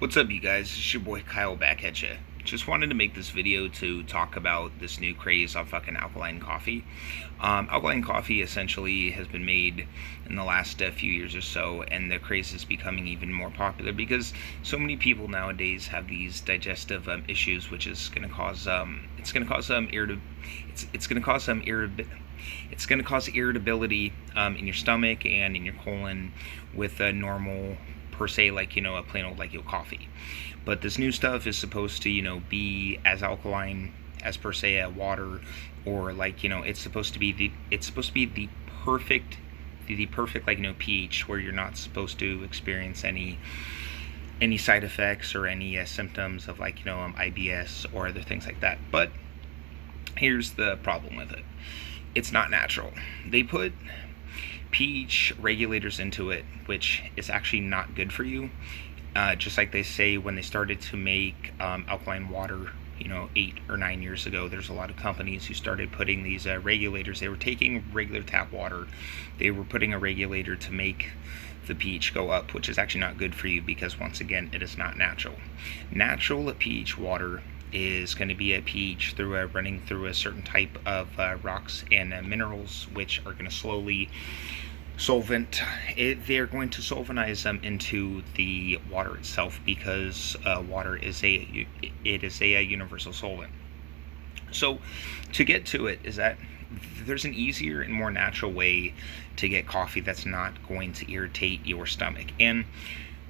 What's up, you guys? It's your boy Kyle back at ya. Just wanted to make this video to talk about this new craze on fucking alkaline coffee. Alkaline coffee essentially has been made in the last few years or so, and the craze is becoming even more popular because so many people nowadays have these digestive issues, which is going to cause it's going to cause it's going to cause it's going to cause irritability in your stomach and in your colon with a normal per se, like, a plain old like coffee. But this new stuff is supposed to, be as alkaline as per se a water, or like, it's supposed to be the perfect like, pH, where you're not supposed to experience any side effects or any symptoms of, like, IBS or other things like that. But here's the problem with it: it's not natural. They put pH regulators into it, which is actually not good for you. Just like they say when they started to make alkaline water, 8 or 9 years ago, there's a lot of companies who started putting these regulators. They were taking regular tap water, they were putting a regulator to make the pH go up, which is actually not good for you because, once again, it is not natural. Natural pH water is going to be a pH through running through a certain type of rocks and minerals, which are going to slowly they're going to solventize them into the water itself, because water is a universal solvent. So to get to it is that there's an easier and more natural way to get coffee that's not going to irritate your stomach. And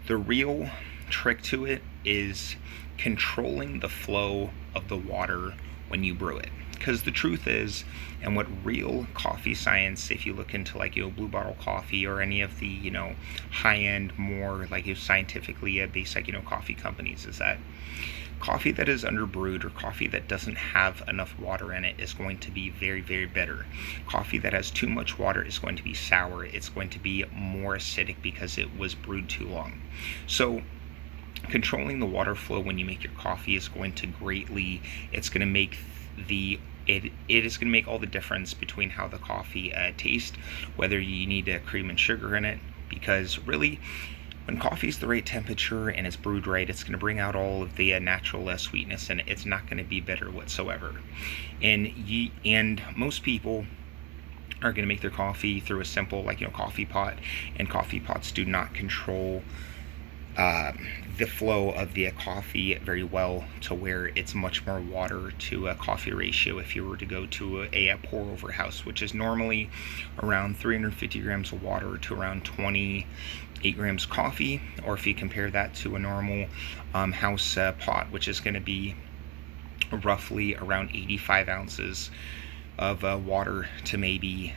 the real trick to it is controlling the flow of the water when you brew it. Because the truth is, and what real coffee science, if you look into, like, Blue Bottle Coffee or any of the high-end, more like scientifically based, like, coffee companies, is that coffee that is underbrewed, or coffee that doesn't have enough water in it, is going to be very, very bitter. Coffee that has too much water is going to be sour. It's going to be more acidic because it was brewed too long. So controlling the water flow when you make your coffee is going to it's going to make it is going to make all the difference between how the coffee tastes, whether you need cream and sugar in it. Because really, when coffee is the right temperature and it's brewed right, it's going to bring out all of the natural sweetness, and it's not going to be bitter whatsoever. And most people are going to make their coffee through a simple, like, coffee pot, and coffee pots do not control the flow of the coffee very well, to where it's much more water to a coffee ratio. If you were to go to a pour over house, which is normally around 350 grams of water to around 28 grams of coffee, or if you compare that to a normal house pot, which is going to be roughly around 85 ounces of water to maybe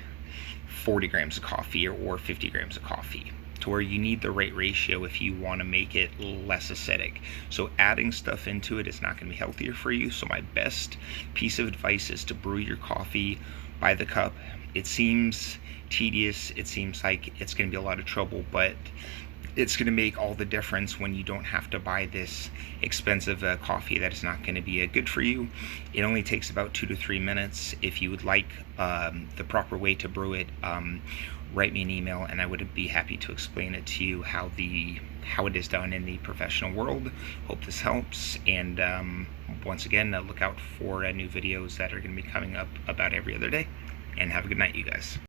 40 grams of coffee, or 50 grams of coffee, to where you need the right ratio if you want to make it less acidic. So adding stuff into it is not going to be healthier for you. So my best piece of advice is to brew your coffee by the cup. It seems tedious, it seems like it's going to be a lot of trouble, but it's going to make all the difference when you don't have to buy this expensive coffee that is not going to be good for you. It only takes about 2 to 3 minutes. If you would like the proper way to brew it, write me an email, and I would be happy to explain it to you how it is done in the professional world. Hope this helps, and once again, look out for new videos that are going to be coming up about every other day. And have a good night, you guys.